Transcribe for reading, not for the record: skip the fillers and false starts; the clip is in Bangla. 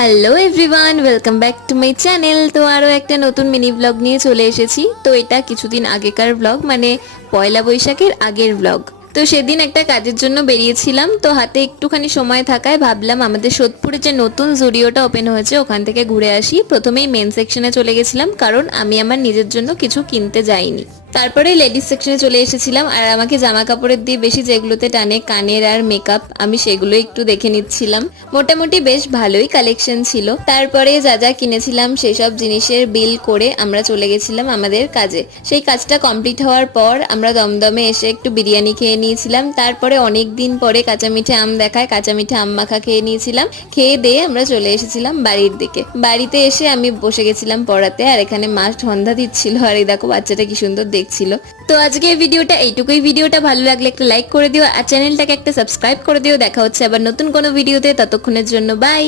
Hello everyone, welcome back to my channel. তো আরও একটা নতুন মিনি ব্লগ নিয়ে চলে এসেছি। তো এটা কিছুদিন আগেকার ব্লগ, মানে পয়লা বৈশাখের আগের ব্লগ। তো সেদিন একটা কাজের জন্য বেরিয়েছিলাম, তো হাতে একটুখানি সময় থাকায় ভাবলাম আমাদের সোদপুরে যে নতুন জুডিওটা ওপেন হয়েছে ওখান থেকে ঘুরে আসি। প্রথমেই মেন সেকশনে চলে গেছিলাম, কারণ আমি আমার নিজের জন্য কিছু কিনতে যাইনি। তারপরে লেডিস সেকশনে চলে এসেছিলাম, আর আমাকে জামা কাপড়ের দিয়ে বেশি যেগুলোতে টানে, কানের আর মেকআপ, আমি সেগুলো একটু দেখে নিচ্ছিলাম। মোটামুটি বেশ ভালোই কালেকশন ছিল। তারপরে যা যা কিনেছিলাম সেসব জিনিসের বিল করে আমরা চলে গেছিলাম আমাদের কাজে। সেই কাজটা কমপ্লিট হওয়ার পর আমরা দমদমে এসে একটু বিরিয়ানি খেয়ে নিয়েছিলাম। তারপরে অনেক দিন পরে কাঁচা মিঠে আম দেখায় কাঁচা মিঠে আম মাখা খেয়ে নিয়েছিলাম। খেয়ে দিয়ে আমরা চলে এসেছিলাম বাড়ির দিকে। বাড়িতে এসে আমি বসে গেছিলাম পড়াতে, আর এখানে মা সন্ধ্যা দিচ্ছিল, আর এই দেখো বাচ্চাটা কি সুন্দর দেখছিল। তো আজকে ভিডিওটা এইটুকুই। ভিডিওটা ভালো লাগলে একটা লাইক করে দিও, আর চ্যানেলটাকে একটা সাবস্ক্রাইব করে দিও। দেখা হচ্ছে আবার নতুন কোনো ভিডিওতে, ততক্ষণের জন্য বাই।